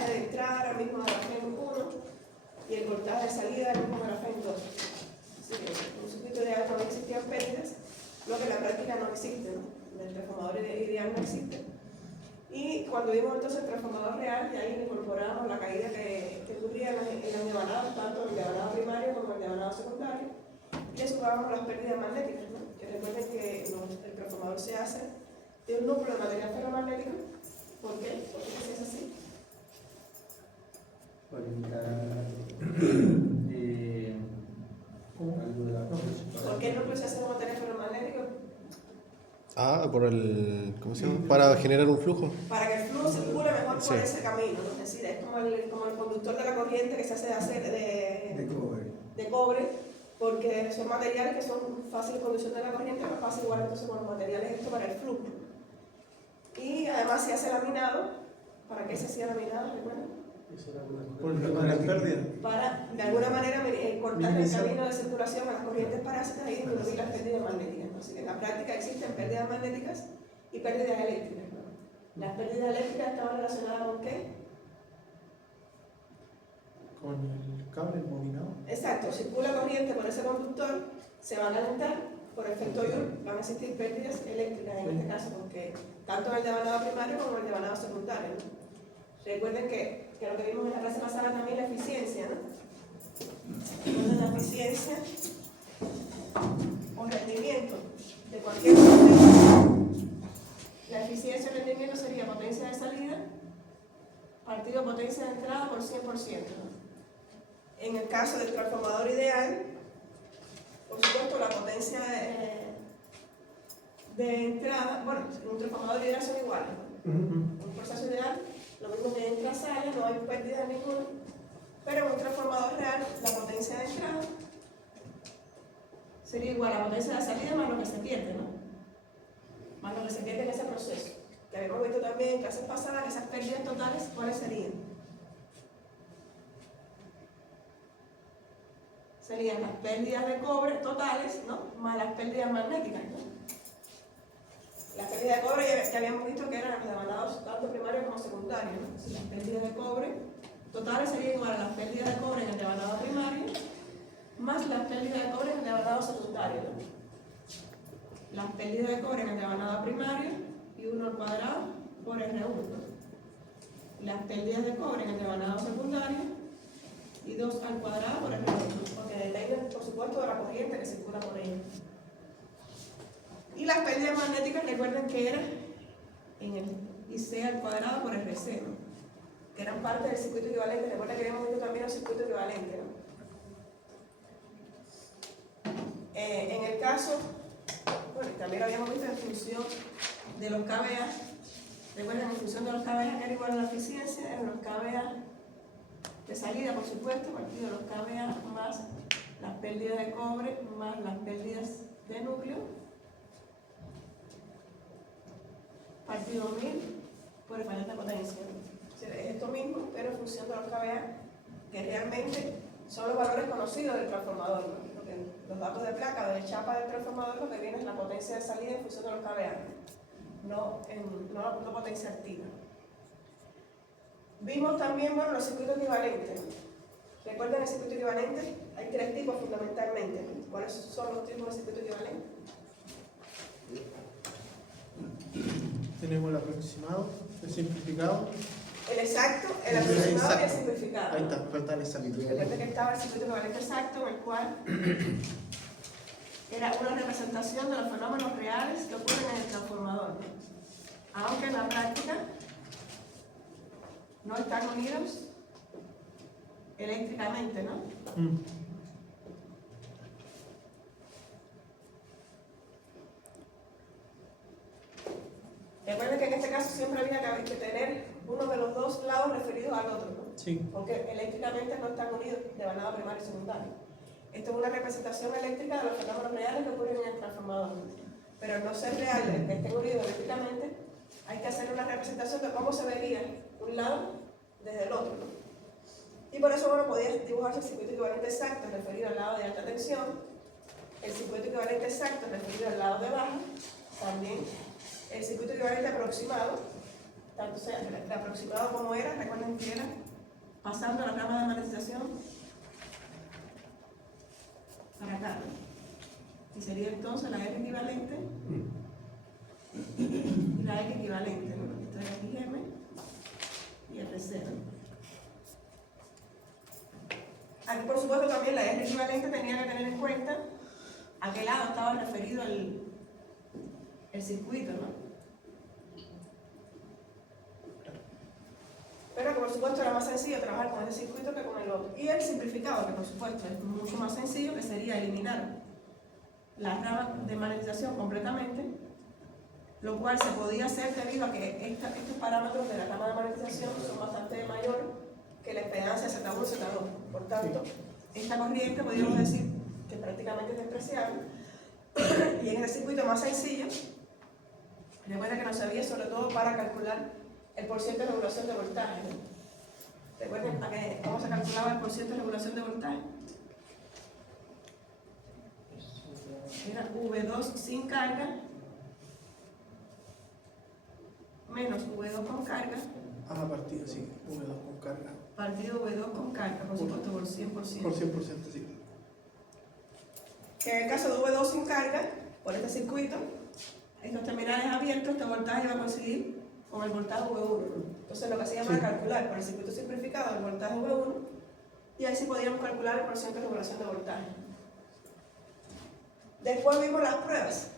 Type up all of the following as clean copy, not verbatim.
voltaje de entrada era el mismo de la FEN 1 y el voltaje de salida era el mismo de la FEN 2. Así que en un circuito ideal no existían pérdidas, lo que en la práctica no existe, ¿no? El transformador ideal no existe. Y cuando vimos entonces el transformador real, y ahí incorporamos la caída que ocurría en las devanadas, tanto el devanado primario como el devanado secundario, y le sumábamos las pérdidas magnéticas, ¿no? Que recuerden que el transformador se hace de un núcleo de material ferromagnético. ¿Por qué? ¿Por qué se hace así? Para evitar algo de la ¿Por qué el núcleo se hace de material ferromagnético? Por el. ¿Cómo se llama? Para generar un flujo. Para que el flujo circule mejor por Sí. ese camino, ¿no? Es decir, es como el conductor de la corriente que se hace de cobre, porque son materiales que son fáciles de conducción de la corriente, no pasa igual entonces con los materiales esto para el flujo. Y además se hace laminado. ¿Para qué se hacía laminado? ¿Recuerdan? por el tema de las pérdidas. Para, de alguna manera, cortar el camino de circulación a las corrientes parásitas y disminuir las pérdidas magnéticas, ¿no? Así que en la práctica existen pérdidas magnéticas y pérdidas eléctricas, ¿no? Las pérdidas eléctricas estaban relacionadas con ¿qué? Con el cable bobinado. Exacto, circula corriente por ese conductor, se van a alentar, por efecto Joule van a existir pérdidas eléctricas en este caso, porque tanto en el devanado primario como en el devanado secundario, ¿no? Recuerden que lo que vimos en la clase pasada también la eficiencia, ¿no? Entonces la eficiencia o rendimiento de cualquier potencia, la eficiencia o rendimiento sería potencia de salida partido potencia de entrada por 100%, ¿no? En el caso del transformador ideal, por supuesto la potencia de entrada, bueno, en un transformador ideal son iguales, ¿no? Un proceso ideal, lo mismo que entra, sale, no hay pérdida ninguna, pero en un transformador real, la potencia de entrada sería igual a la potencia de salida más lo que se pierde, ¿no? Más lo que se pierde en ese proceso. Que habíamos visto también en clases pasadas que esas pérdidas totales, ¿cuáles serían? Serían las pérdidas de cobre totales, ¿no? Más las pérdidas magnéticas, ¿no? Las pérdidas de cobre ya habíamos visto que eran los devandados tanto primarios como secundarios, ¿no? Entonces, las pérdidas de cobre totales serían igual a las pérdidas de cobre en el devanado primario más las pérdidas de cobre en el devanado secundario, ¿no? Las pérdidas de cobre en el devanado primario y 1 al cuadrado por R1, ¿no? Las pérdidas de cobre en el devanado secundario y 2 al cuadrado por R1, ¿no? Porque dependen, por supuesto, de la corriente que circula por ella. Y las pérdidas magnéticas, recuerden que eran en el IC al cuadrado por RC, ¿no? Que eran parte del circuito equivalente. Recuerden que habíamos visto también el circuito equivalente, ¿no? En el caso, bueno, también habíamos visto en función de los KVA. Recuerden, en función de los KVA que era igual a la eficiencia, en los KVA de salida, por supuesto, partido de los KVA más las pérdidas de cobre más las pérdidas de núcleo, partido 1000 por equivalente potencia. O sea, es esto mismo, pero en función de los KVA, que realmente son los valores conocidos del transformador, ¿no? Porque los datos de placa de chapa del transformador lo que viene es la potencia de salida en función de los KVA, no potencia activa. Vimos también, bueno, los circuitos equivalentes. Recuerden el circuito equivalente, hay 3 tipos fundamentalmente, ¿no? ¿Cuáles son los tipos de circuito equivalente? Tenemos el aproximado, el simplificado. El exacto, el aproximado y el simplificado. Ahí está, falta el exacto. Recuerden que estaba el circuito equivalente exacto, en el cual era una representación de los fenómenos reales que ocurren en el transformador, ¿no? Aunque en la práctica no están unidos eléctricamente, ¿no? Recuerden que en este caso siempre había que tener uno de los dos lados referidos al otro, ¿no? Sí. Porque eléctricamente no están unidos devanado primario y secundario. Esto es una representación eléctrica de los fenómenos reales que ocurren en el transformador. Pero al no ser reales, que estén unidos eléctricamente, hay que hacer una representación de cómo se vería un lado desde el otro, ¿no? Y por eso, bueno, podía dibujarse el circuito equivalente exacto referido al lado de alta tensión, el circuito equivalente exacto referido al lado de baja, también el circuito equivalente aproximado, tanto sea el aproximado como era, recuerden que era pasando la rama de magnetización para acá, ¿no? Y sería entonces la R equivalente y la X equivalente, ¿no? Esto es XM y RC, ¿no? Aquí, por supuesto, también la R equivalente tenía que tener en cuenta a qué lado estaba referido el circuito, ¿no? Pero que por supuesto era más sencillo trabajar con ese circuito que con el otro. Y el simplificado, que por supuesto es mucho más sencillo, que sería eliminar la rama de magnetización completamente, lo cual se podía hacer debido a que estos parámetros de la rama de magnetización son bastante mayores que la impedancia Z1 y Z2. Por tanto, esta corriente podríamos decir que prácticamente es despreciable. Y en el circuito más sencillo, recuerda que nos servía sobre todo para calcular el porcentaje de regulación de voltaje, ¿no? Recuerden cómo se calculaba el porcentaje de regulación de voltaje. Era V2 sin carga menos V2 con carga Partido, sí. V2 con carga. partido V2 con carga, por supuesto, por 100%. Por 100%, sí. Que en el caso de V2 sin carga, por este circuito, estos terminales abiertos, este voltaje va a coincidir con el voltaje V1. Entonces lo que hacíamos era calcular por el circuito simplificado el voltaje V1 y ahí sí podíamos calcular el porcentaje de regulación de voltaje. Después vimos las pruebas,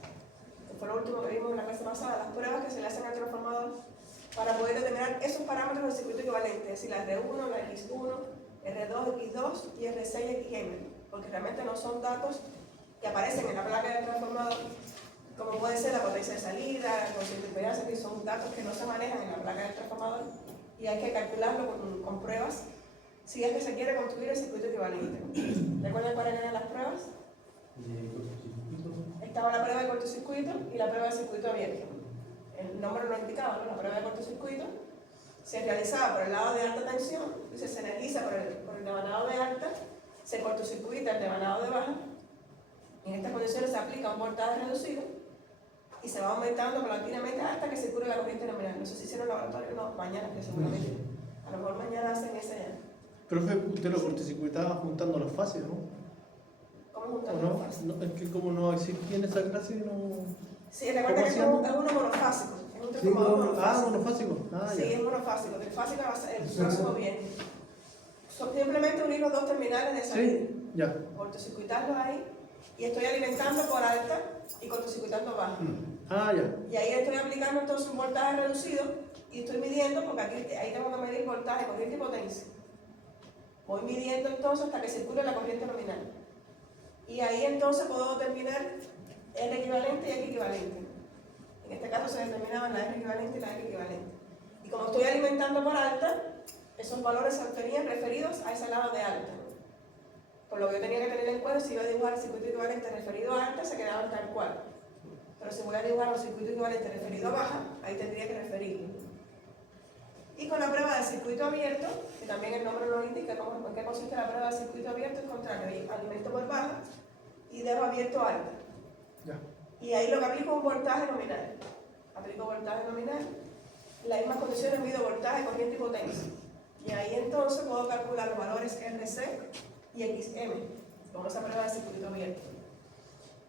que fue lo último que vimos en la clase pasada, las pruebas que se le hacen al transformador para poder determinar esos parámetros del circuito equivalente, es decir, la R1, la X1, R2, X2 y R6, XM, porque realmente no son datos que aparecen en la placa del transformador, como puede ser la potencia de salida, el cociente de impedancia, que son datos que no se manejan en la placa del transformador y hay que calcularlo con pruebas si es que se quiere construir el circuito equivalente. ¿Recuerdan cuáles eran las pruebas? Estaba la prueba de cortocircuito y la prueba de circuito abierto. El nombre lo indicaba, ¿no? La prueba de cortocircuito se realizaba por el lado de alta tensión, se energiza por el devanado de alta, se cortocircuita el devanado de baja. En estas condiciones se aplica un voltaje reducido y se va aumentando paulatinamente hasta que circule la corriente nominal. No sé si hicieron laboratorio, no, mañana, que seguramente. A lo mejor mañana hacen ese. Profe, usted lo cortocircuitaba juntando las fases, ¿no? ¿Cómo juntar ¿O no? las fases? No, es que como no existía en esa clase, no... Sí, recuerda que es uno monofásico. Es un transformador monofásico. monofásico. Sí, Ya. es monofásico. Trifásico el próximo bien. Simplemente unir los dos terminales de salida. Sí, ya. Cortocircuitarlos ahí. Y estoy alimentando por alta y cortocircuitando baja. Ya. Y ahí estoy aplicando entonces un voltaje reducido y estoy midiendo, porque ahí tengo que medir voltaje, corriente y potencia. Voy midiendo entonces hasta que circule la corriente nominal. Y ahí entonces puedo determinar R equivalente y X equivalente. En este caso se determinaban la R equivalente y la X equivalente. Y como estoy alimentando por alta, esos valores se obtenían referidos a ese lado de alta. Por lo que yo tenía que tener en cuenta, si iba a dibujar el circuito equivalente referido a alta, se quedaban tal cual. Pero si voy a dibujar un circuito equivalente referido a baja, ahí tendría que referirlo. Y con la prueba del circuito abierto, que también el nombre lo indica, en qué consiste la prueba del circuito abierto, es contrario, alimento por baja y dejo abierto alta. Ya. Y ahí lo que aplico es un voltaje nominal. Aplico voltaje nominal, en las mismas condiciones mido voltaje, corriente y potencia. Y ahí entonces puedo calcular los valores RC y XM, con esa prueba de circuito abierto.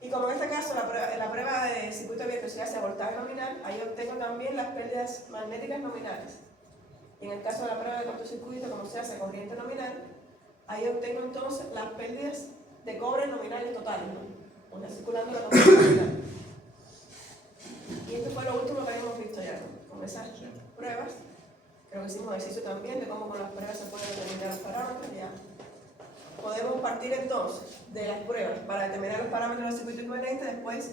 Y como en este caso la prueba de circuito abierto se hace a voltaje nominal, ahí obtengo también las pérdidas magnéticas nominales. Y en el caso de la prueba de cortocircuito, como se hace a corriente nominal, ahí obtengo entonces las pérdidas de cobre nominales totales, ¿no? O sea, circulando la corriente nominal. Y esto fue lo último que habíamos visto ya, ¿no? Con esas pruebas. Creo que hicimos ejercicio también de cómo con las pruebas se pueden determinar los parámetros. Ya podemos partir entonces de las pruebas para determinar los parámetros del circuito equivalente. Después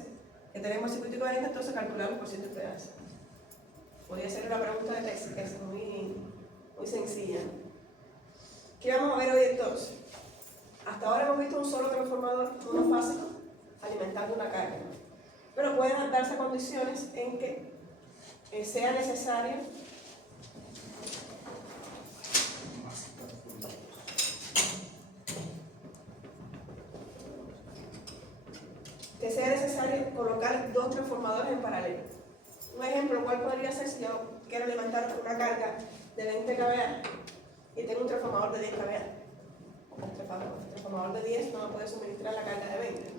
que tenemos el circuito equivalente, entonces calculamos por ciento de impedancia. Podría ser una pregunta de texto que es muy sencilla. ¿Qué vamos a ver hoy entonces? Hasta ahora hemos visto un solo transformador monofásico alimentando una carga, ¿no? Pero pueden darse condiciones en que sea necesario colocar dos transformadores en paralelo. Un ejemplo, ¿cuál podría ser si yo quiero alimentar una carga de 20 kVA y tengo un transformador de 10 kVA. El transformador de 10 no me puede suministrar la carga de 20.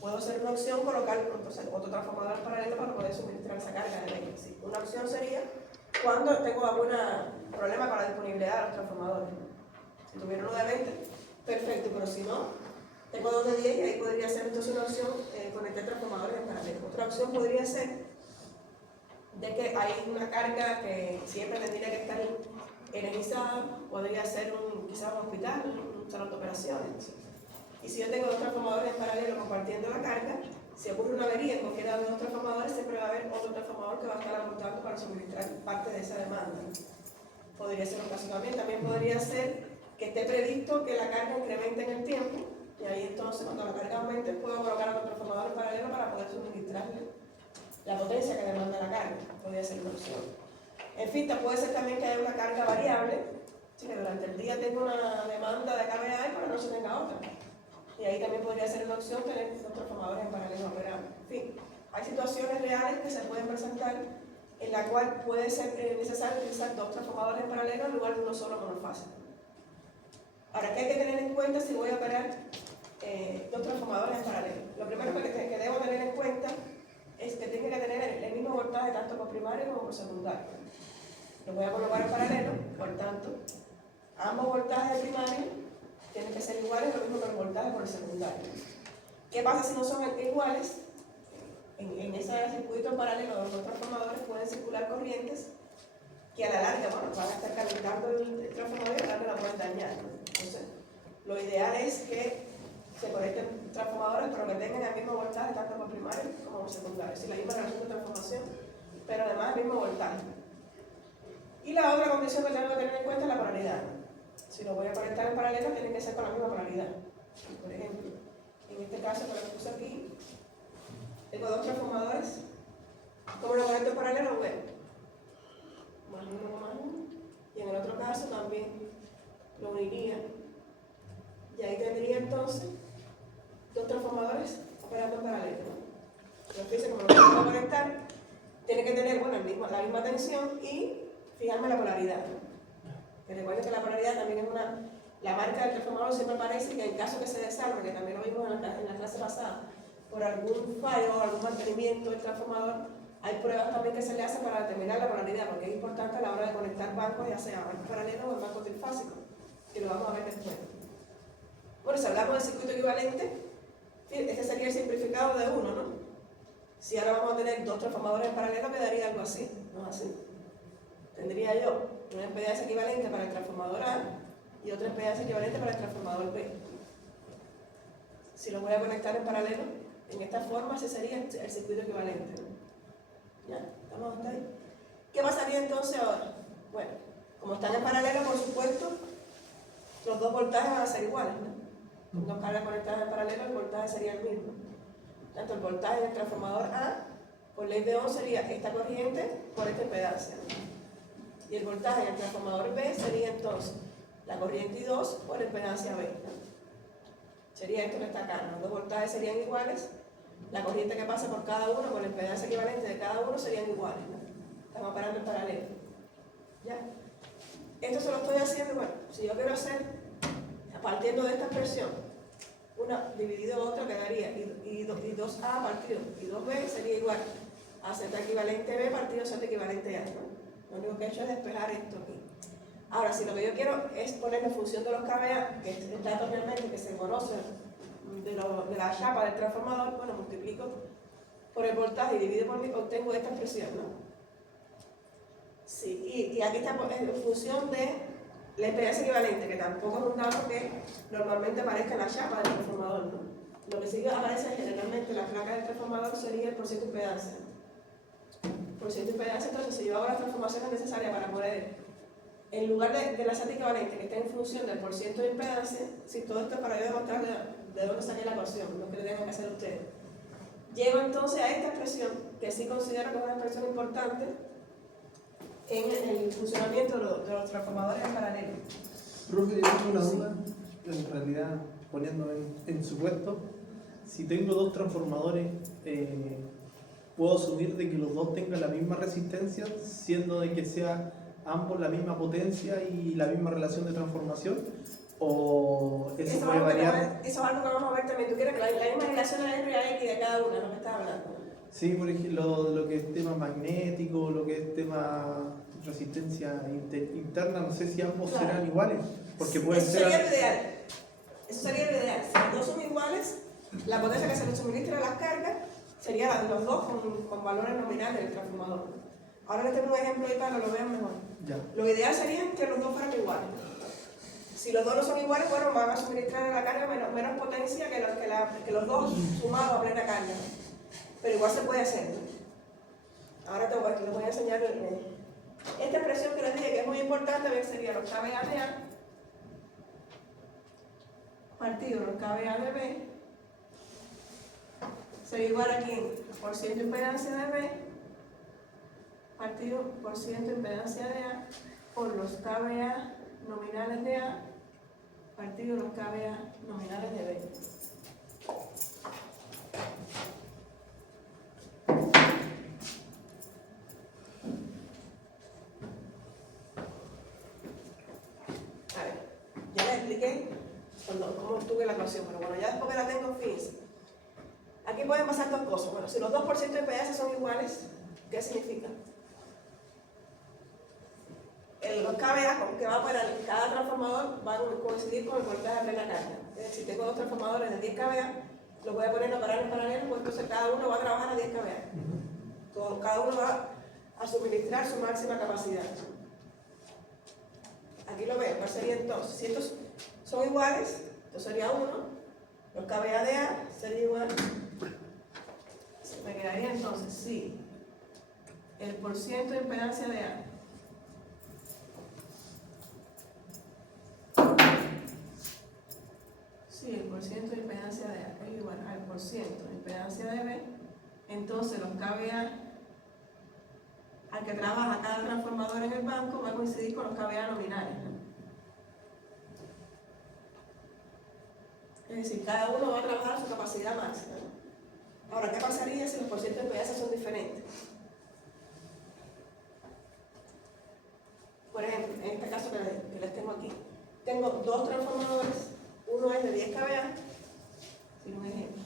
Puedo hacer una opción, colocar entonces, otro transformador en paralelo para poder suministrar esa carga de 20. Sí, una opción sería cuando tengo algún problema con la disponibilidad de los transformadores. Si tuviera uno de 20, perfecto, pero si no, tengo dos de 10 y ahí podría ser entonces una opción conectar transformadores en paralelo. Otra opción podría ser de que hay una carga que siempre tendría que estar energizada, podría ser quizás un hospital, un salón de operaciones. Y si yo tengo dos transformadores en paralelo compartiendo la carga, si ocurre una avería en cualquiera de los dos transformadores, siempre va a haber otro transformador que va a estar aportando para suministrar parte de esa demanda. Podría ser un caso también. También podría ser que esté previsto que la carga incremente en el tiempo, y ahí entonces cuando la carga aumente puedo colocar otro transformador en paralelo para poder suministrarle la potencia que demanda la carga. Podría ser una opción. En fin, puede ser también que haya una carga variable, que durante el día tengo una demanda de kVA y por la noche tenga otra. Y ahí también podría ser una opción tener dos transformadores en paralelo operables. En fin, hay situaciones reales que se pueden presentar en la cual puede ser necesario utilizar dos transformadores en paralelo en lugar de uno solo monofásico. Ahora, ¿qué hay que tener en cuenta si voy a operar dos transformadores en paralelo? Lo primero que debo tener en cuenta es que tiene que tener el mismo voltaje tanto por primario como por secundario. Lo voy a colocar en paralelo, por tanto, ambos voltajes de primario tienen que ser iguales, lo mismo que el voltaje por el secundario. ¿Qué pasa si no son iguales? En ese circuito en paralelo de los dos transformadores pueden circular corrientes que a la larga, bueno, van a estar calentando el transformador y a la larga la pueden dañar, ¿no? Entonces, lo ideal es que se conecten transformadores pero que tengan el mismo voltaje tanto por primario como por secundario, es decir, la misma relación de transformación, pero además el mismo voltaje. Y la otra condición que tengo que tener en cuenta es la polaridad. Si lo voy a conectar en paralelo, tienen que ser con la misma polaridad. Por ejemplo, en este caso, como lo puse aquí, tengo dos transformadores. ¿Cómo lo conecto en paralelo? Bueno, más uno, más uno. Y en el otro caso también lo uniría. Y ahí tendría entonces dos transformadores operando en paralelo, ¿no? Entonces, como lo voy a conectar, tiene que tener bueno, la misma tensión y fijarme la polaridad, ¿no? Que recuerden que la polaridad también es la marca del transformador siempre parece que en caso que se desarme, que también lo vimos en la clase pasada, por algún fallo o algún mantenimiento del transformador, hay pruebas también que se le hacen para determinar la polaridad, porque es importante a la hora de conectar bancos, ya sea bancos paralelos o bancos trifásicos, que lo vamos a ver después. Bueno, si hablamos del circuito equivalente, este sería el simplificado de uno, ¿no? Si ahora vamos a tener dos transformadores en paralelo, quedaría algo así, ¿no? Así. Tendría yo una impedancia equivalente para el transformador A y otra impedancia equivalente para el transformador B. Si lo voy a conectar en paralelo, en esta forma, ese sería el circuito equivalente, ¿no? ¿Ya? ¿Estamos hasta ahí? ¿Qué pasaría entonces ahora? Bueno, como están en paralelo, por supuesto, los dos voltajes van a ser iguales, ¿no? Con dos cargas conectadas en paralelo, el voltaje sería el mismo. Tanto el voltaje del transformador A, por ley de Ohm, sería esta corriente por esta impedancia, ¿no? Y el voltaje en el transformador B sería entonces la corriente I2 por la impedancia B, ¿no? Sería esto que está acá, ¿no? Los dos voltajes serían iguales, la corriente que pasa por cada uno, por la impedancia equivalente de cada uno serían iguales, ¿no? Estamos operando en paralelo. ¿Ya? Esto se lo estoy haciendo, bueno, si yo quiero hacer, partiendo de esta expresión, una dividido otra quedaría I2A partido I2B sería igual a Z equivalente B partido Z equivalente A, ¿no? Lo único que he hecho es despejar esto aquí. Ahora, si lo que yo quiero es poner en función de los kVA, que es el dato realmente que se conoce de la chapa del transformador, bueno, multiplico por el voltaje y divido por mí, obtengo esta expresión, ¿no? Sí, y aquí está en función de la impedancia equivalente, que tampoco es un dato que normalmente aparezca en la chapa del transformador, ¿no? Lo que sí aparece generalmente en la placa del transformador sería el porciento de impedancia. Porciento de impedancia, entonces si yo hago las transformaciones necesarias para poder, en lugar de la Z equivalente que esté en función del porciento de impedancia, si todo esto es para yo demostrar de dónde saqué la ecuación, no que le tengan que hacer ustedes. Llego entonces a esta expresión, que sí considero que es una expresión importante en el funcionamiento de los transformadores en paralelo. Profe, tengo una duda, en realidad poniendo en su puesto, si tengo dos transformadores puedo asumir de que los dos tengan la misma resistencia, siendo de que sea ambos la misma potencia y la misma relación de transformación, o eso puede variar. Eso es algo que vamos a ver también. Tú quieres que la misma relación a R y a X de cada una, lo que estás hablando. Sí, por ejemplo, lo que es tema magnético, lo que es tema resistencia interna, no sé si ambos serán iguales, porque pueden Eso ser... sería lo ideal. Eso sería lo ideal. Si los dos son iguales, la potencia que se les suministra a las cargas sería la de los dos con valores nominales del transformador. Ahora les tengo un ejemplo ahí para que lo vean mejor. Ya. Lo ideal sería que los dos fueran iguales. Si los dos no son iguales, bueno, van a suministrar a la carga menos potencia que los dos sumados a plena carga. Pero igual se puede hacer. Ahora les voy a enseñar esta expresión que les dije que es muy importante, sería los kVA de A partido los kVA de B sería igual aquí por ciento impedancia de B partido por ciento impedancia de A por los kVA nominales de A partido los kVA nominales de B. A ver, ya les expliqué cómo obtuve la ecuación, pero bueno, ya después que la tengo, fíjense. Aquí pueden pasar dos cosas. Bueno, si los 2% de impedancia son iguales, ¿qué significa? Los kVA que va para cada transformador van a coincidir con el voltaje de plena carga. Es decir, si tengo dos transformadores de 10 kVA, los voy a poner en paralelo, pues entonces cada uno va a trabajar a 10 kVA. Cada uno va a suministrar su máxima capacidad. Aquí lo veo, ¿cuál sería entonces? Si estos son iguales, esto sería 1, los kVA de A sería igual. Me quedaría entonces, sí, el porciento de impedancia de A sí, el porciento de impedancia de A es igual al porciento de impedancia de B, entonces los kVA al que trabaja cada transformador en el banco va a coincidir con los kVA nominales, ¿no? Es decir, cada uno va a trabajar a su capacidad máxima, ¿no? Ahora, ¿qué pasaría si los porcientos de impedancia son diferentes? Por ejemplo, en este caso que les tengo aquí, tengo dos transformadores, uno es de 10 kVA, sin un ejemplo.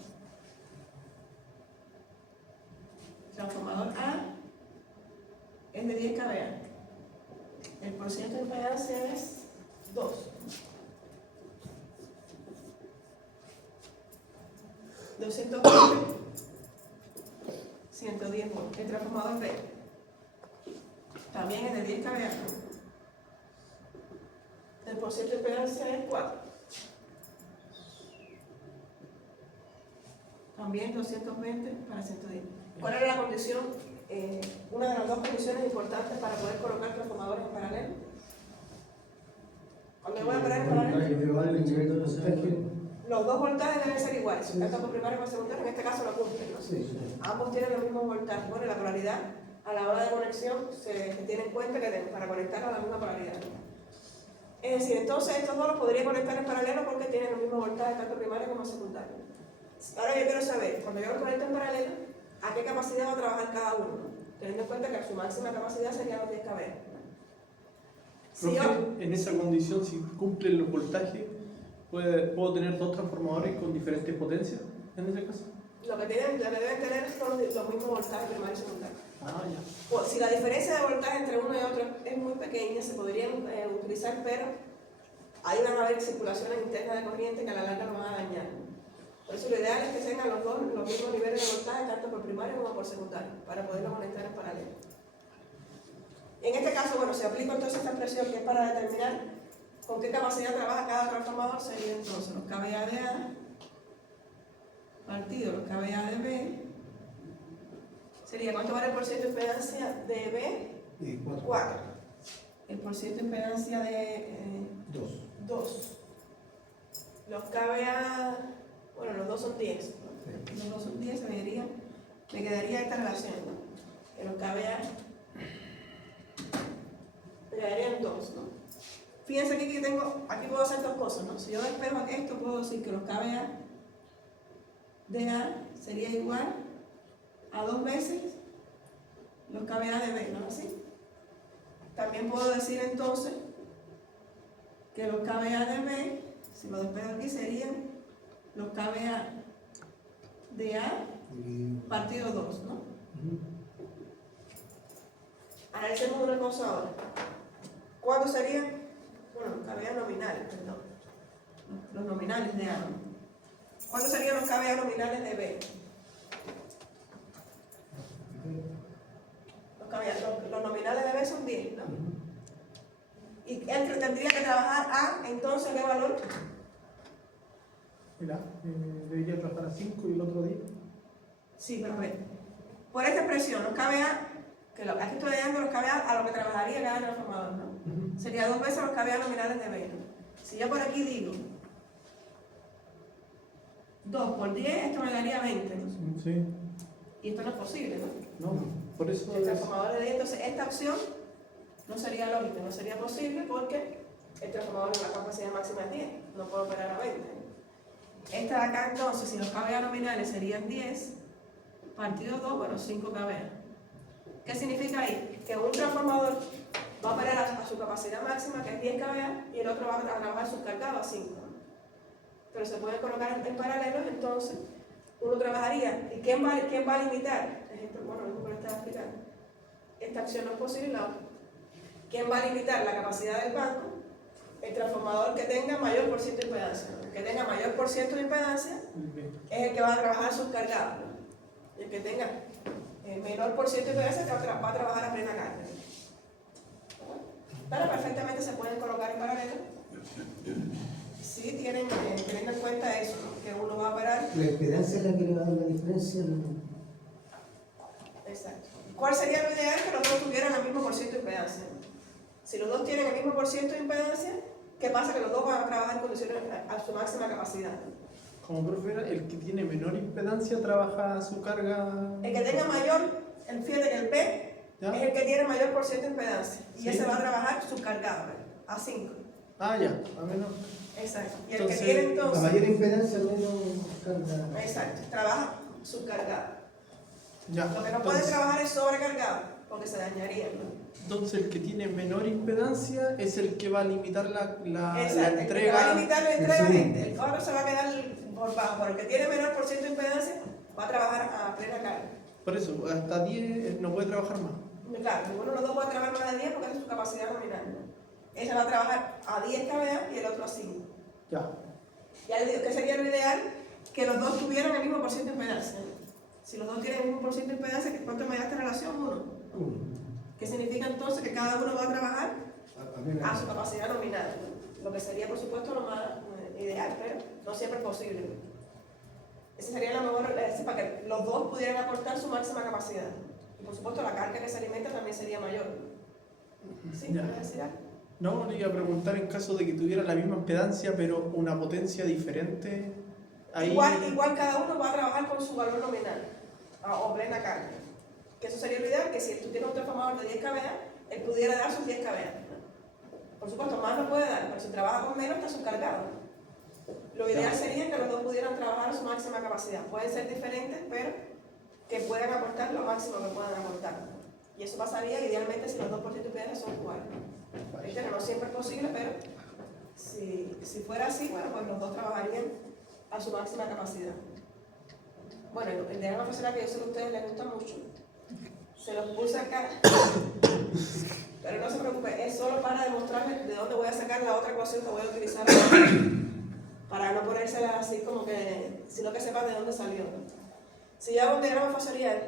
Transformador A es de 10 kVA. El porciento de impedancia es 2. 220, 110 volts. El transformador B también es de 10 kVA. El porciento de impedancia es 4. También 220 para 110. ¿Cuál era la condición? Una de las dos condiciones importantes para poder colocar transformadores en paralelo. Cuando yo voy a poner en paralelo, los dos voltajes deben ser iguales, tanto por primario como por secundario, en este caso lo cumplen, ¿no? Sí. Ambos tienen los mismos voltajes. Bueno, la polaridad a la hora de conexión se tiene en cuenta que para conectar a la misma polaridad. Es decir, entonces estos dos los podría conectar en paralelo porque tienen los mismos voltajes tanto primario como secundario. Ahora yo quiero saber, cuando yo los conecto en paralelo, ¿a qué capacidad va a trabajar cada uno? Teniendo en cuenta que su máxima capacidad sería los 10 kVA. Si en esa condición, si cumplen los voltajes, ¿puedo tener dos transformadores con diferentes potencias en ese caso? Lo que deben tener son los mismos voltajes primario y secundario. Ah, ya. O, si la diferencia de voltaje entre uno y otro es muy pequeña, se podrían utilizar, pero ahí van a haber circulaciones internas de corriente que a la larga lo van a dañar. Por eso lo ideal es que tengan los dos los mismos niveles de voltaje, tanto por primario como por secundario, para poderlo conectar en paralelo. En este caso, bueno, si aplico entonces esta expresión que es para determinar con qué capacidad trabaja cada transformador, sería entonces los kVA de A partido los kVA de B. Sería, ¿cuánto vale el porciento de impedancia de B? 4. El porciento de impedancia de 2. Los kVA, bueno, los dos son 10, ¿no? Los dos son 10, me quedaría esta relación, ¿no? Que los kVA me quedarían 2, ¿no? Fíjense aquí que aquí puedo hacer dos cosas, ¿no? Si yo despejo esto, puedo decir que los kVA de A sería igual a 2 veces los KVA de B, ¿no es así? También puedo decir entonces que los KVA de B, si lo despejo aquí, serían los KVA de A partido 2, ¿no? Analicemos una cosa ahora. ¿Cuántos serían? Bueno, los KVA nominales, perdón. Los nominales de A, ¿no? ¿Cuántos serían los KVA nominales de B? Los nominales de B son 10, ¿no? ¿Y él tendría que trabajar A, entonces, qué valor? Mira, debería trabajar a 5 y el otro 10. Sí, pero ve. Por esta expresión, los KVA, que aquí estoy dando los KVA a lo que trabajaría cada transformador, ¿no? Sería 2 veces los KVA nominales de B, ¿no? Si yo por aquí digo 2 por 10, esto me daría 20, ¿no? Sí. Y esto no es posible, ¿no? No, por eso El transformador de 10, entonces esta opción no sería lógica, no sería posible porque el transformador de la capacidad máxima es 10, no puedo operar a 20. Esta de acá entonces, si los KVA nominales serían 10, partido 2, bueno, 5 KVA. ¿Qué significa ahí? Que un transformador va a operar a su capacidad máxima, que es 10 KVA, y el otro va a trabajar subcargado a 5. Pero se pueden colocar en paralelo, entonces uno trabajaría. ¿Y quién va a limitar? Bueno, lo que estaba explicando. Esta acción no es posible, la otra. ¿Quién va a limitar la capacidad del banco? El transformador que tenga mayor por ciento de impedancia. El que tenga mayor por ciento de impedancia es el que va a trabajar subcargado, ¿no? El que tenga menor por ciento de impedancia va a trabajar a plena carga. Pero perfectamente se pueden colocar en paralelo. Sí, tienen, teniendo en cuenta eso, ¿no? Que uno va a operar. La impedancia es la que le va a dar la diferencia. Exacto. ¿Cuál sería lo ideal? Que los dos tuvieran el mismo por ciento de impedancia. Si los dos tienen el mismo por ciento de impedancia, ¿qué pasa? Que los dos van a trabajar en condiciones a su máxima capacidad. Como profe, el que tiene menor impedancia trabaja a su carga. El que tenga mayor, fíjate que el P ¿Ya? es el que tiene mayor por ciento de impedancia. Y Sí. ese va a trabajar subcargado, a 5. Ah, ya, a menos. Exacto. Y el Entonces, que tiene La entonces. mayor impedancia menos carga. Exacto, trabaja subcargado. Ya. Lo que no puede trabajar es sobrecargado, porque se dañaría, ¿no? Entonces, el que tiene menor impedancia es el que va a limitar la Exacto, el que va a entrega. limitar la entrega, segundo. el otro se va a quedar por bajo, pero el que tiene menor por ciento de impedancia va a trabajar a plena carga. Por eso, hasta 10 no puede trabajar más. Claro, ninguno de los dos puede trabajar más de 10 porque esa es su capacidad nominal, ¿no? Ese va a trabajar a 10 kVA y el otro a 5. Ya. Ya le digo, ¿qué sería lo ideal? Que los dos tuvieran el mismo por ciento de impedancia. Si los dos tienen el mismo por ciento de impedancia, ¿cuánto me da esta relación? 1. ¿Qué significa entonces que cada uno va a trabajar a su capacidad nominal? ¿No? Lo que sería, por supuesto, lo más ideal, pero no siempre es posible, ¿no? Esa sería la mejor, para que los dos pudieran aportar su máxima capacidad. Y por supuesto, la carga que se alimenta también sería mayor. ¿Sí? Ya. ¿Puedes decir algo? No, le iba a preguntar en caso de que tuviera la misma impedancia, pero una potencia diferente. Ahí... Igual cada uno va a trabajar con su valor nominal o plena carga. Que eso sería lo ideal, que si tú tienes un transformador de 10 kVA, él pudiera dar sus 10 kVA. ¿No? Por supuesto, más no puede dar, pero si trabaja con menos está subcargado. Lo ideal sería que los dos pudieran trabajar a su máxima capacidad. Pueden ser diferentes, pero que puedan aportar lo máximo que puedan aportar. Y eso pasaría idealmente si los dos por ciento de impedancia son iguales. ¿Viste? No siempre es posible, pero si fuera así, bueno, pues los dos trabajarían a su máxima capacidad. Bueno, el diagrama funcional que yo sé que a ustedes les gusta mucho, se los puse acá, pero no se preocupe, es solo para demostrarles de dónde voy a sacar la otra ecuación que voy a utilizar para no ponérsela así como que, sino que sepan de dónde salió. Si yo hago un diagrama fasorial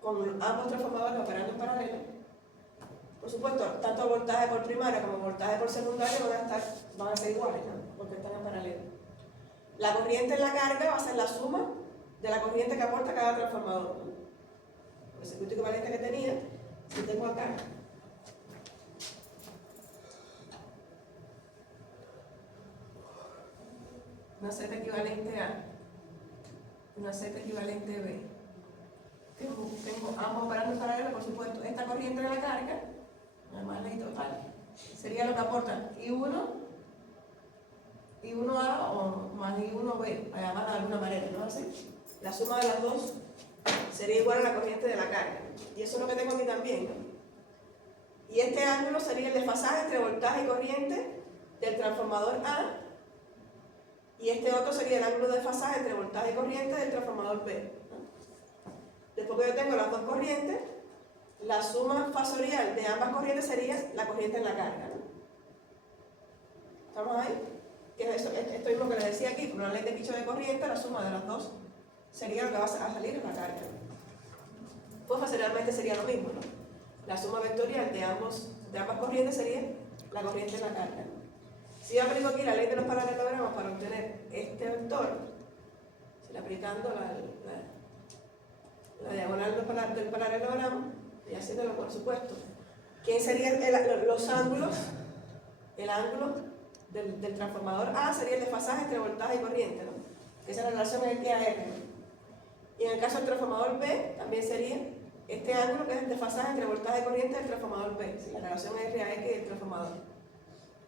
con ambos transformadores operando en paralelo, por supuesto, tanto el voltaje por primaria como el voltaje por secundaria van a ser iguales, ¿no? Porque están en paralelo. La corriente en la carga va a ser la suma de la corriente que aporta cada transformador, ¿no? El circuito equivalente que tenía, si tengo acá una Z equivalente A, una Z equivalente B. Tengo ambos operando en paralelo, por supuesto. Esta corriente de la carga, además ley total, sería lo que aporta I1A o más I1B, además de alguna manera, ¿no? Así, la suma de las dos sería igual a la corriente de la carga. Y eso es lo que tengo aquí también, ¿no? Y este ángulo sería el desfasaje entre voltaje y corriente del transformador A, y este otro sería el ángulo de desfasaje entre voltaje y corriente del transformador B, ¿no? Después que yo tengo las dos corrientes, la suma fasorial de ambas corrientes sería la corriente en la carga, ¿no? ¿Estamos ahí? Que es esto mismo que les decía aquí, con una ley de Kirchhoff de corriente, la suma de las dos sería lo que va a salir en la carga. Pues fasorialmente sería lo mismo, ¿no? La suma vectorial de ambas corrientes sería la corriente en la carga. Si yo aplico aquí la ley de los paralelogramas para obtener este vector, si le aplicando la diagonal del paralelograma, y haciéndolo por supuesto, ¿quién serían los ángulos? El ángulo del transformador A sería el desfasaje entre voltaje y corriente, ¿no? Esa es la relación X a R, ¿no? Y en el caso del transformador B, también sería este ángulo que es el desfasaje entre voltaje y corriente del transformador B, ¿sí? La relación R a X del transformador.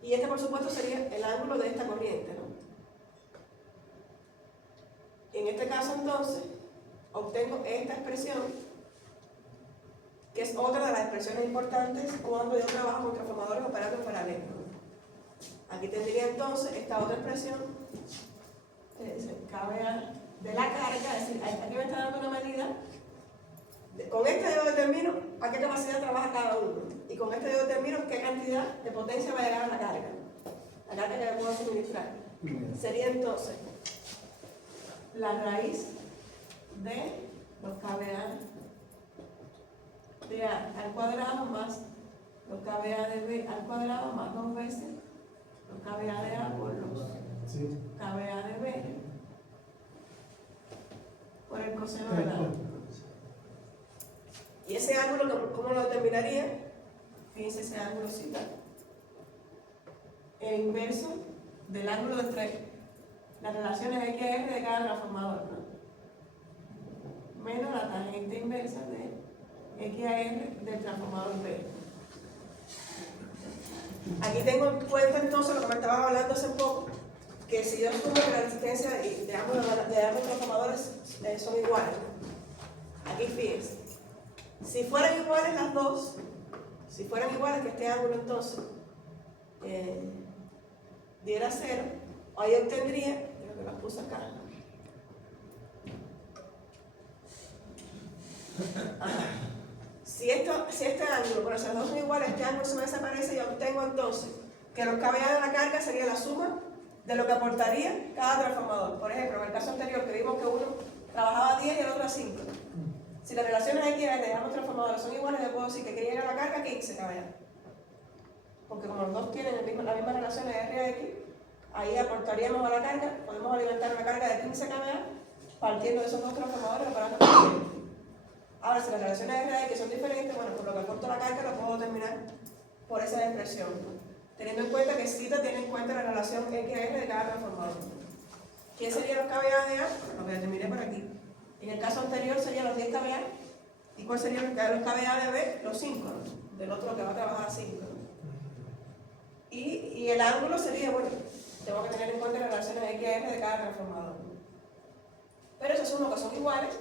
Y este, por supuesto, sería el ángulo de esta corriente, ¿no? En este caso, entonces, obtengo esta expresión, que es otra de las expresiones importantes cuando yo trabajo con transformadores operando en paralelo, ¿no? Aquí tendría entonces esta otra expresión, que dice KVA de la carga, es decir, aquí me está dando una medida. Con este yo determino a qué capacidad trabaja cada uno. Y con este yo determino qué cantidad de potencia va a llegar a la carga. La carga que le puedo suministrar. Sería entonces la raíz de los KVA de A al cuadrado más los KVA de B al cuadrado más 2 veces los KVA de A por los KVA de B por el coseno de A. Y ese ángulo, ¿cómo lo determinaría? Fíjense ese ángulo cita. El inverso del ángulo entre las relaciones X a R de cada transformador, ¿no? Menos la tangente inversa de X a R del transformador B. Aquí tengo en cuenta entonces lo que me estaba hablando hace poco, que si yo sumo que la resistencia de ambos transformadores son iguales, ¿no? Aquí fíjense. Si fueran iguales las dos, si fueran iguales que este ángulo entonces diera 0, ahí obtendría, creo que las puse acá. Si este ángulo, bueno, si las dos son iguales, este ángulo se me desaparece y obtengo entonces que los KVA de la carga sería la suma de lo que aportaría cada transformador. Por ejemplo, en el caso anterior que vimos que uno trabajaba 10 y el otro a 5. Si las relaciones X y de ambos transformadores son iguales, yo puedo decir que llega a la carga 15 KVA. Porque como los dos tienen la misma relación de R a X, ahí aportaríamos a la carga, podemos alimentar una carga de 15 KVA partiendo de esos dos transformadores operando por el. Ahora, si las relaciones R a X son diferentes, bueno, por lo que aporto la carga lo puedo determinar por esa expresión, ¿no? Teniendo en cuenta que cita tiene en cuenta la relación X a R de cada transformador. ¿Quién serían los KVA de A? Lo que determiné por aquí. En el caso anterior serían los 10 KVA. ¿Y cuál serían los KVA de B? Los 5, ¿no? Del otro que va a trabajar a 5, ¿no? Y el ángulo sería, bueno, tengo que tener en cuenta las relaciones X a R de cada transformador, ¿no? Pero esos son los que son iguales,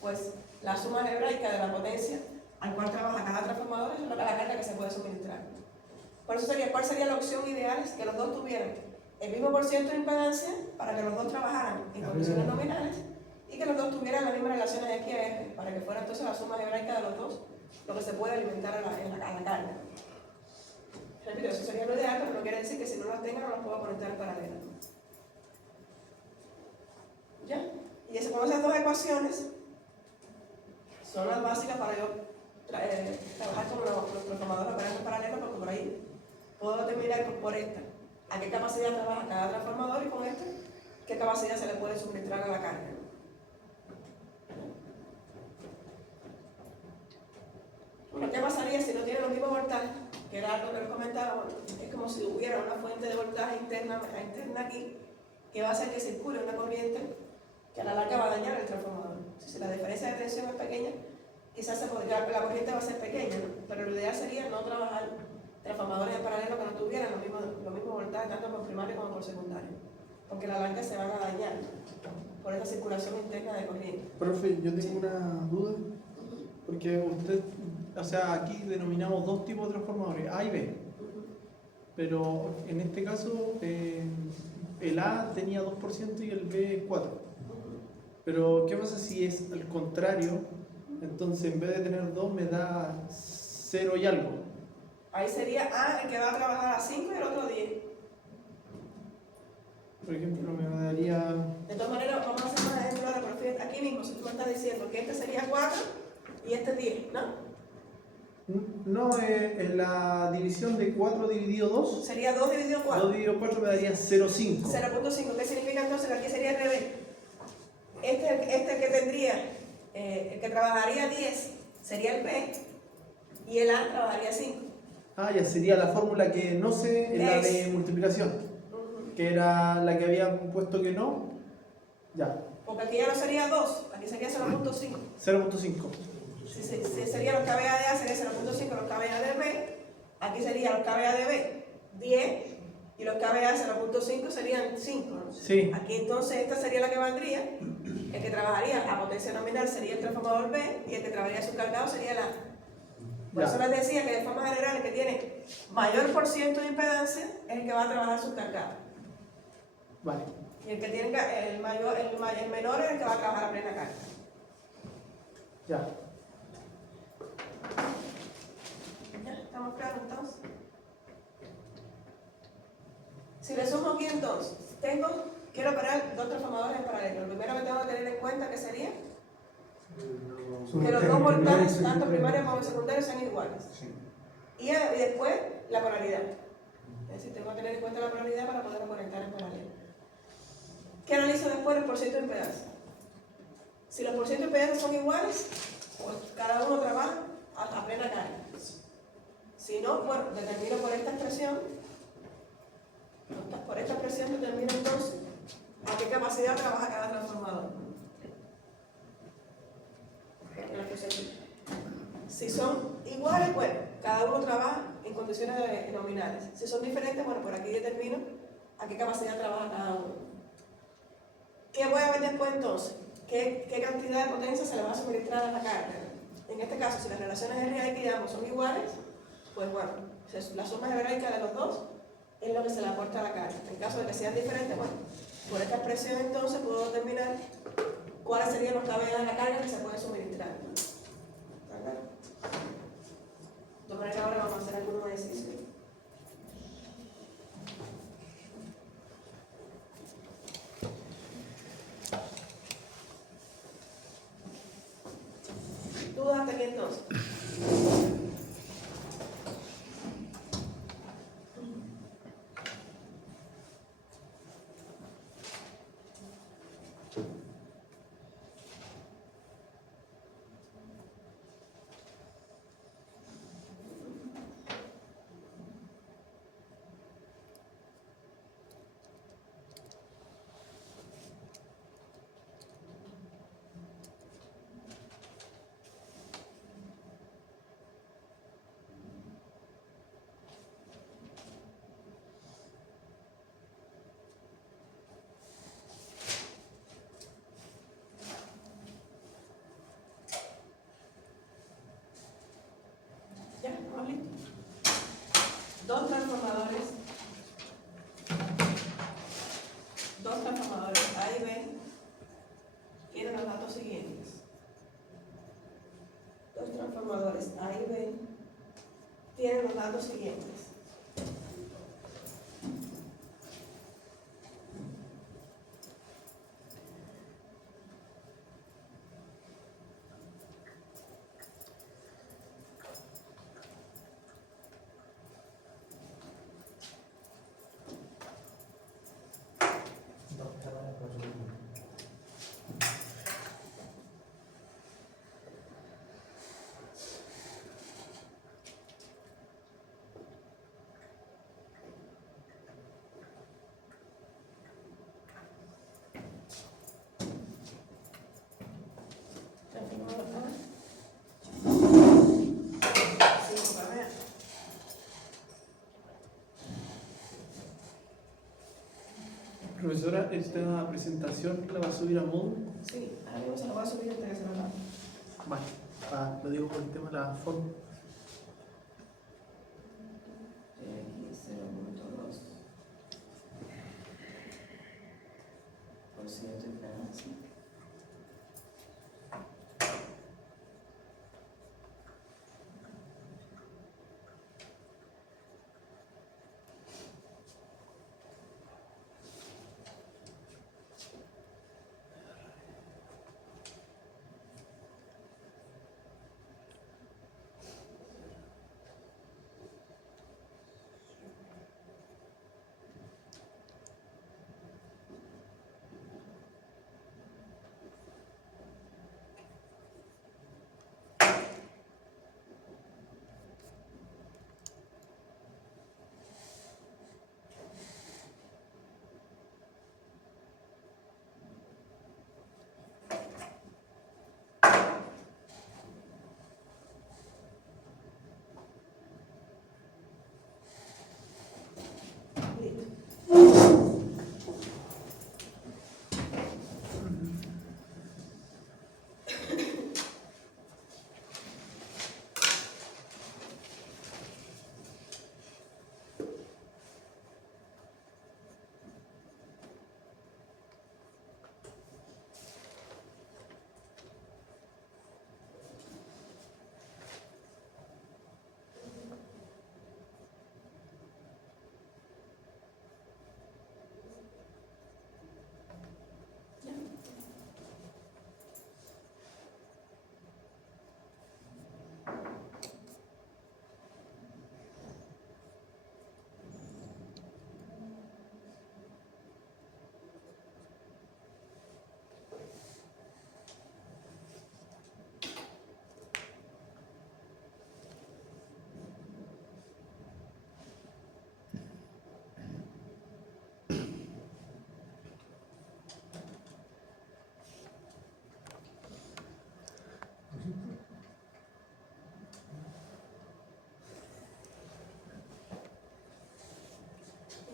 pues la suma algebraica de la potencia al cual trabaja cada transformador es la carga que se puede suministrar. Por eso sería, ¿cuál sería la opción ideal? Es que los dos tuvieran el mismo % de impedancia para que los dos trabajaran en condiciones nominales y que los dos tuvieran las mismas relaciones X a R para que fuera entonces la suma algebraica de los dos lo que se puede alimentar a la carga. Repito, eso sería lo ideal, pero no quiere decir que si no las tengo no las puedo conectar en paralelo. ¿Ya? Y con esas dos ecuaciones son las básicas para yo trabajar con los transformadores operando en paralelo, porque por ahí puedo determinar por esta a qué capacidad trabaja cada transformador y con esta qué capacidad se le puede suministrar a la carga. Bueno, ¿qué pasaría si no tiene los mismos voltajes? Que era algo que les comentaba. Bueno, es como si hubiera una fuente de voltaje interna aquí que va a hacer que circule una corriente que a la larga va a dañar el transformador. Si la diferencia de tensión es pequeña, quizás la corriente va a ser pequeña, ¿no? Pero lo ideal sería no trabajar transformadores en paralelo que no tuvieran los mismos voltajes tanto por primario como por secundario, porque a la larga se van a dañar. por esa circulación interna de corriente. Profe, yo tengo una duda, porque usted, o sea, aquí denominamos dos tipos de transformadores, A y B, pero en este caso el A tenía 2% y el B 4%. Pero, ¿qué pasa si es al contrario? Entonces, en vez de tener 2, me da 0 y algo. Ahí sería A el que va a trabajar a 5 y el otro a 10. Por ejemplo, me daría... De todas maneras, vamos a hacer más ejemplos ahora, pero fíjate, aquí mismo, si tú me estás diciendo que este sería 4 y este 10, ¿no? No, en la división de 4 dividido 2, Sería 2 dividido 4. 2 dividido 4 me daría 0,5. 0.5. ¿Qué significa entonces que aquí sería al revés? Este que tendría, el que trabajaría 10 sería el B y el A trabajaría 5. Ah, ya sería la fórmula que no sé, en la de multiplicación, que era la que había puesto que no. Ya, Porque aquí ya no sería 2, aquí sería 0.5. 0,5. Si sería los KBA de A, sería 0.5 los KBA de B. Aquí sería los KBA de B 10 y los KBA 0.5 serían 5, ¿no? Sí. Aquí entonces esta sería la que valdría. El que trabajaría a potencia nominal sería el transformador B y el que trabajaría subcargado sería el A. Por Ya. eso les decía que de forma general el que tiene mayor por ciento de impedancia es el que va a trabajar subcargado. Vale. Y el que tiene el menor es el que va a trabajar a plena carga. Ya. ¿Ya? ¿Estamos claros entonces? Si resumo aquí entonces, quiero operar dos transformadores en paralelo. Lo primero que tengo que tener en cuenta que sería que los dos voltajes, tanto primarios como secundarios, sean iguales. Y después la polaridad. Es decir, tengo que tener en cuenta la polaridad para poderlo conectar en paralelo. ¿Qué analizo después? El porciento de impedancia. Si los porcientos de impedancia son iguales, pues cada uno trabaja a plena carga. Si no, bueno, determino por esta expresión, determino entonces a qué capacidad trabaja cada transformador. Si son iguales, bueno, cada uno trabaja en condiciones nominales. Si son diferentes, bueno, por aquí determino a qué capacidad trabaja cada uno. ¿Qué voy a ver después entonces? ¿Qué cantidad de potencia se le va a suministrar a la carga? En este caso, si las relaciones R y ambos son iguales, pues bueno, la suma algebraica de los dos es lo que se le aporta a la carga. En caso de que sean diferentes, bueno, por esta expresión entonces puedo determinar cuáles serían los KVA de la carga que se pueden suministrar. ¿Está claro? De todas maneras, ahora vamos a hacer algunos ejercicios. ¿Dudas hasta aquí entonces? Ya, estamos listos. Dos transformadores A y B tienen los datos siguientes. Dos transformadores A y B tienen los datos siguientes. Profesora, esta presentación la va a subir a Moodle. Sí, ahora mismo se lo voy a subir antes de que se lo haga. Vale, lo digo por el tema de la forma. X0.2 por ciento de ganancia.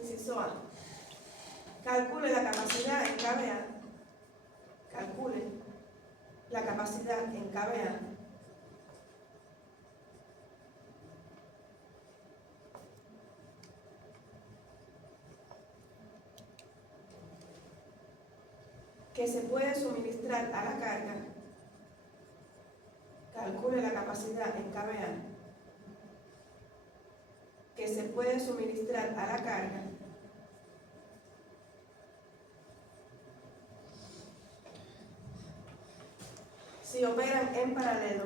Inciso A. Calcule la capacidad en KVA. Calcule la capacidad en KVA que se puede suministrar a la carga. Calcule la capacidad en KVA que se puede suministrar a la carga si operan en paralelo.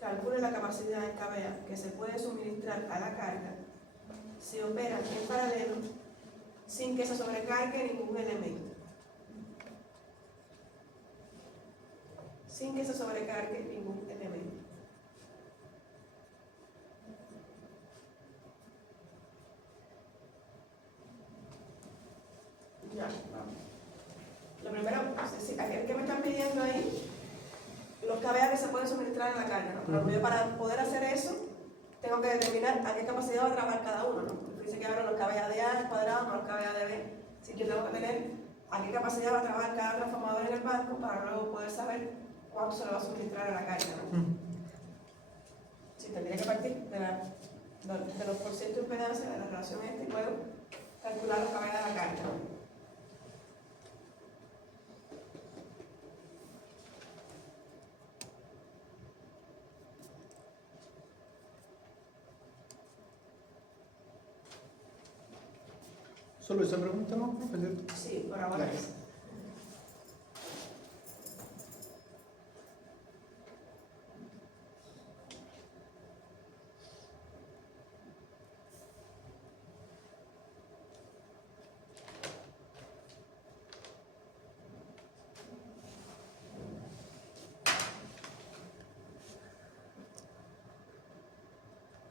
Calcule la capacidad en KVA que se puede suministrar a la carga si operan en paralelo sin que se sobrecargue ningún elemento. Sin que se sobrecargue ningún elemento. Ya, vamos. Lo primero, el que me están pidiendo ahí, los KVA que se pueden suministrar en la carga, ¿no? Pero yo para poder hacer eso, tengo que determinar a qué capacidad va a trabajar cada uno, ¿no? Porque dice que ahora los KVA de A al cuadrado más los KVA de B. Así que yo tengo que tener a qué capacidad va a trabajar cada transformador en el banco para luego poder saber cuánto se le va a suministrar a la carga, ¿no? Sí, tendría que partir de los porcientos de impedancia de la relación esta y puedo calcular los KVA de la carga, ¿no? ¿Solo esa pregunta, no, profesor? Sí, por ahora es.